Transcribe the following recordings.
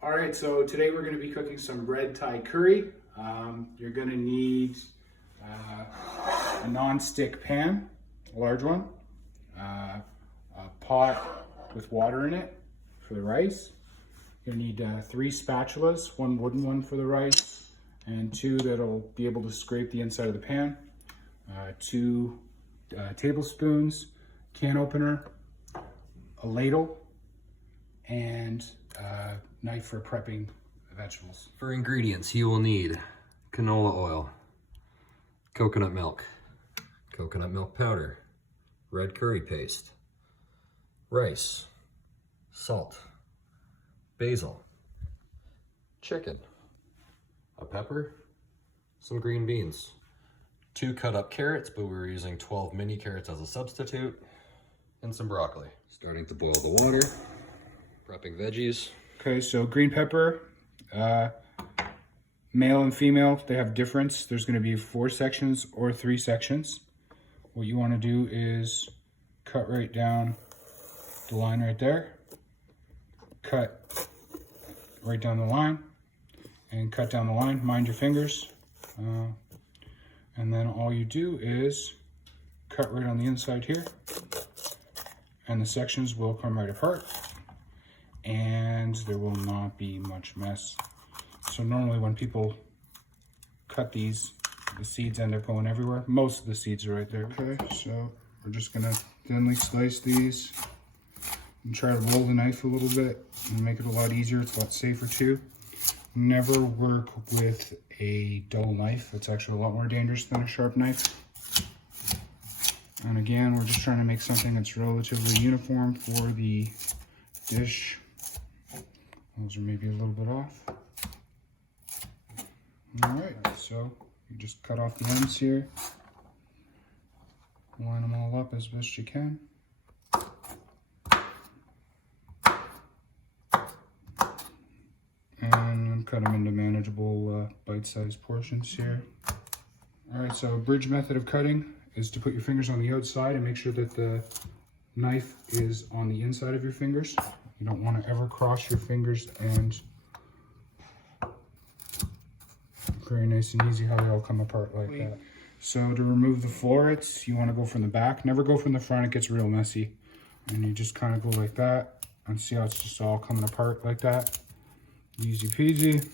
All right, so today we're going to be cooking some red Thai curry. You're going to need a non-stick pan, a large one, a pot with water in it for the rice. You're going to need 3 spatulas, 1 wooden one for the rice, and 2 that'll be able to scrape the inside of the pan, 2 tablespoons, can opener, a ladle, and a knife for prepping vegetables. For ingredients, you will need canola oil, coconut milk powder, red curry paste, rice, salt, basil, chicken, a pepper, some green beans, 2 cut up carrots, but we're using 12 mini carrots as a substitute, and some broccoli. Starting to boil the water, prepping veggies. Okay, so green pepper, male and female, they have difference. There's going to be 4 sections or 3 sections. What you want to do is cut right down the line right there, cut right down the line, and cut down the line. Mind your fingers. And then all you do is cut right on the inside here, and the sections will come right apart, and there will not be much mess. So normally when people cut these, the seeds end up going everywhere. Most of the seeds are right there. Okay, so we're just gonna thinly slice these and try to roll the knife a little bit and make it a lot easier. It's a lot safer too. Never work with a dull knife. It's actually a lot more dangerous than a sharp knife. And again, we're just trying to make something that's relatively uniform for the dish. Those are maybe a little bit off. All right, so you just cut off the ends here. Line them all up as best you can. And cut them into manageable bite-sized portions here. All right, so a bridge method of cutting is to put your fingers on the outside and make sure that the knife is on the inside of your fingers. You don't want to ever cross your fingers, and very nice and easy how they all come apart like that. So to remove the florets, you want to go from the back. Never go from the front, it gets real messy. And you just kind of go like that, and see how it's just all coming apart like that. Easy peasy.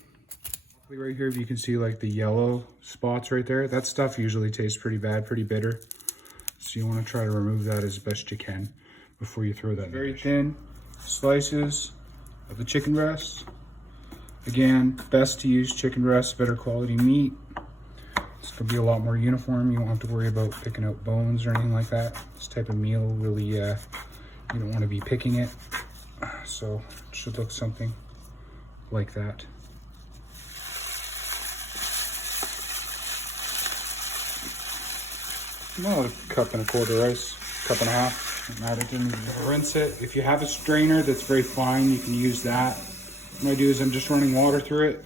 Right here, you can see like the yellow spots right there. That stuff usually tastes pretty bad, pretty bitter. So you want to try to remove that as best you can before you throw that in. Very thin slices of the chicken breast. Again, best to use chicken breast, better quality meat. It's gonna be a lot more uniform. You won't have to worry about picking out bones or anything like that. This type of meal really, you don't want to be picking it. So it should look something like that. Well, a cup and a quarter rice, cup and a half. Add it in, rinse it. If you have a strainer that's very fine, you can use that. What I do is I'm just running water through it.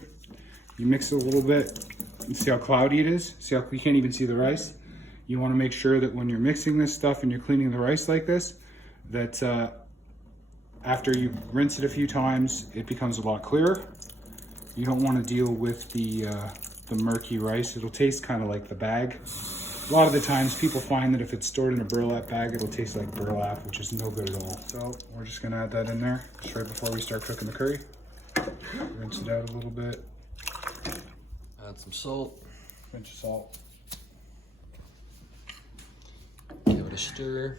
You mix it a little bit and see how cloudy it is. See how you can't even see the rice. You want to make sure that when you're mixing this stuff and you're cleaning the rice like this, that after you rinse it a few times, it becomes a lot clearer. You don't want to deal with the murky rice. It'll taste kind of like the bag. A lot of the times people find that if it's stored in a burlap bag, it'll taste like burlap, which is no good at all. So we're just gonna add that in there just right before we start cooking the curry. Rinse it out a little bit. Add some salt. Pinch of salt. Give it a stir.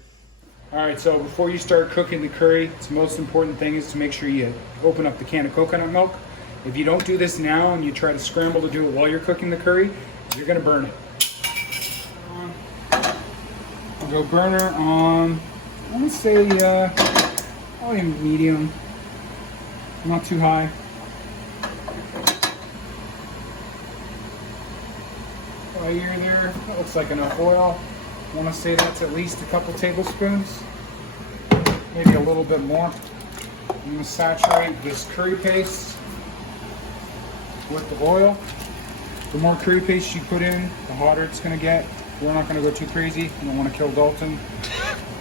All right, so before you start cooking the curry, the most important thing is to make sure you open up the can of coconut milk. If you don't do this now and you try to scramble to do it while you're cooking the curry, you're gonna burn it. I'll go burner on, I want to say, probably medium, not too high. While you're there, that looks like enough oil. I want to say that's at least a couple tablespoons, maybe a little bit more. I'm going to saturate this curry paste with the oil. The more curry paste you put in, the hotter it's going to get. We're not going to go too crazy. You don't want to kill Dalton.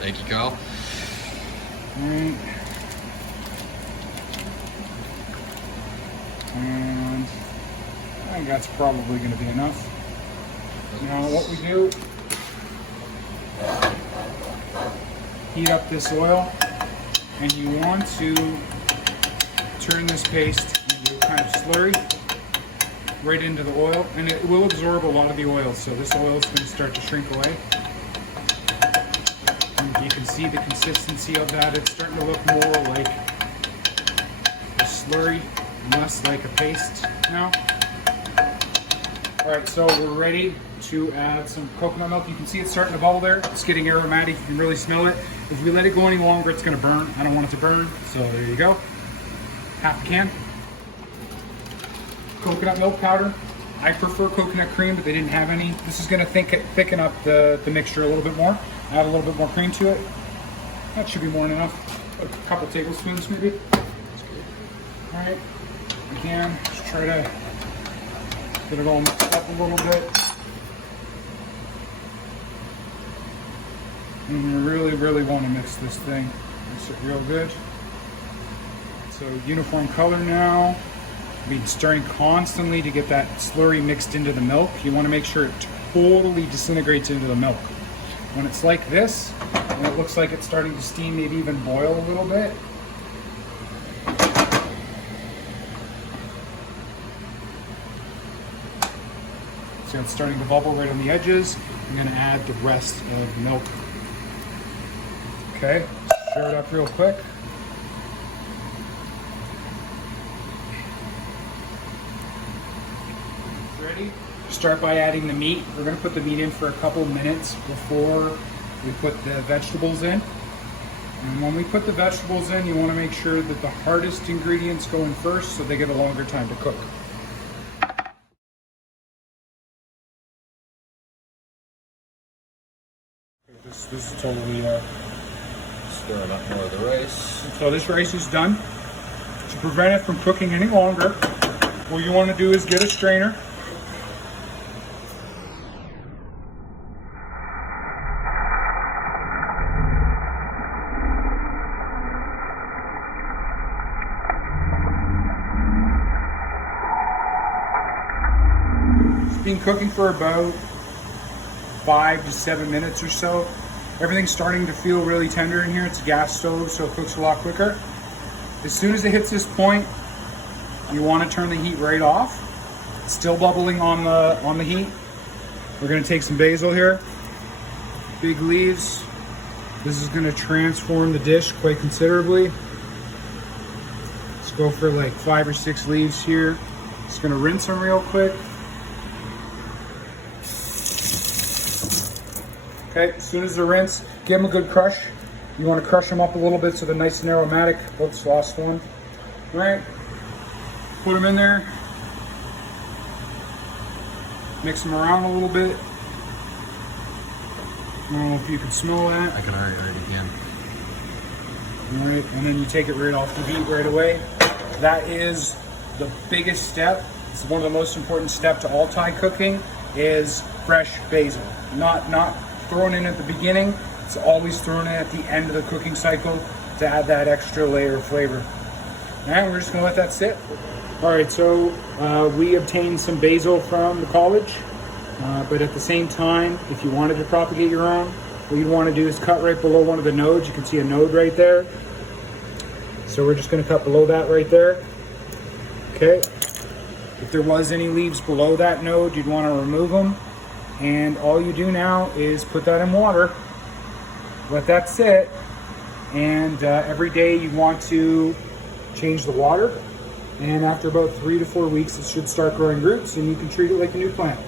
Thank you, Kyle. All right. And I think that's probably going to be enough. Now what we do, heat up this oil, and you want to turn this paste into kind of slurry right into the oil, and it will absorb a lot of the oil, so this oil is going to start to shrink away. And you can see the consistency of that. It's starting to look more like a slurry, less like a paste now. Alright, so we're ready to add some coconut milk. You can see it's starting to bubble there. It's getting aromatic. You can really smell it. If we let it go any longer, it's going to burn. I don't want it to burn, so there you go. Half a can. Coconut milk powder. I prefer coconut cream, but they didn't have any. This is going to thicken up the mixture a little bit more. Add a little bit more cream to it. That should be more than enough. A couple tablespoons maybe. Alright. Again, just try to get it all mixed up a little bit. And you really want to mix this thing. Mix it real good. So uniform color now. Be stirring constantly to get that slurry mixed into the milk. You want to make sure it totally disintegrates into the milk. When it's like this, and it looks like it's starting to steam, maybe even boil a little bit, so it's starting to bubble right on the edges. I'm going to add the rest of the milk. Okay, stir it up real quick. Ready? Start by adding the meat. We're going to put the meat in for a couple minutes before we put the vegetables in. And when we put the vegetables in, you want to make sure that the hardest ingredients go in first so they get a longer time to cook. This is totally Stirring up more of the rice. so this rice is done. To prevent it from cooking any longer, what you want to do is get a strainer. It's been cooking for about 5 to 7 minutes or so. Everything's starting to feel really tender in here. It's a gas stove, so it cooks a lot quicker. As soon as it hits this point, you want to turn the heat right off. It's still bubbling on the heat. We're going to take some basil here. Big leaves. This is going to transform the dish quite considerably. Let's go for like 5 or 6 leaves here. Just going to rinse them real quick. Okay, as soon as they're rinsed, give them a good crush. You want to crush them up a little bit so they're nice and aromatic. Oops, lost one. All right, put them in there. Mix them around a little bit. I don't know if you can smell that. I can already again. All right, and then you take it right off the heat right away. That is the biggest step. It's one of the most important steps to all Thai cooking is fresh basil. Not thrown in at the beginning. It's always thrown in at the end of the cooking cycle to add that extra layer of flavor. And we're just gonna let that sit. All right, so we obtained some basil from the college, but at the same time, if you wanted to propagate your own, what you'd want to do is cut right below one of the nodes. You can see a node right there. So we're just gonna cut below that right there. Okay. If there was any leaves below that node, you'd want to remove them. And all you do now is put that in water, let that sit, and every day you want to change the water. And after about 3 to 4 weeks, it should start growing roots, and you can treat it like a new plant.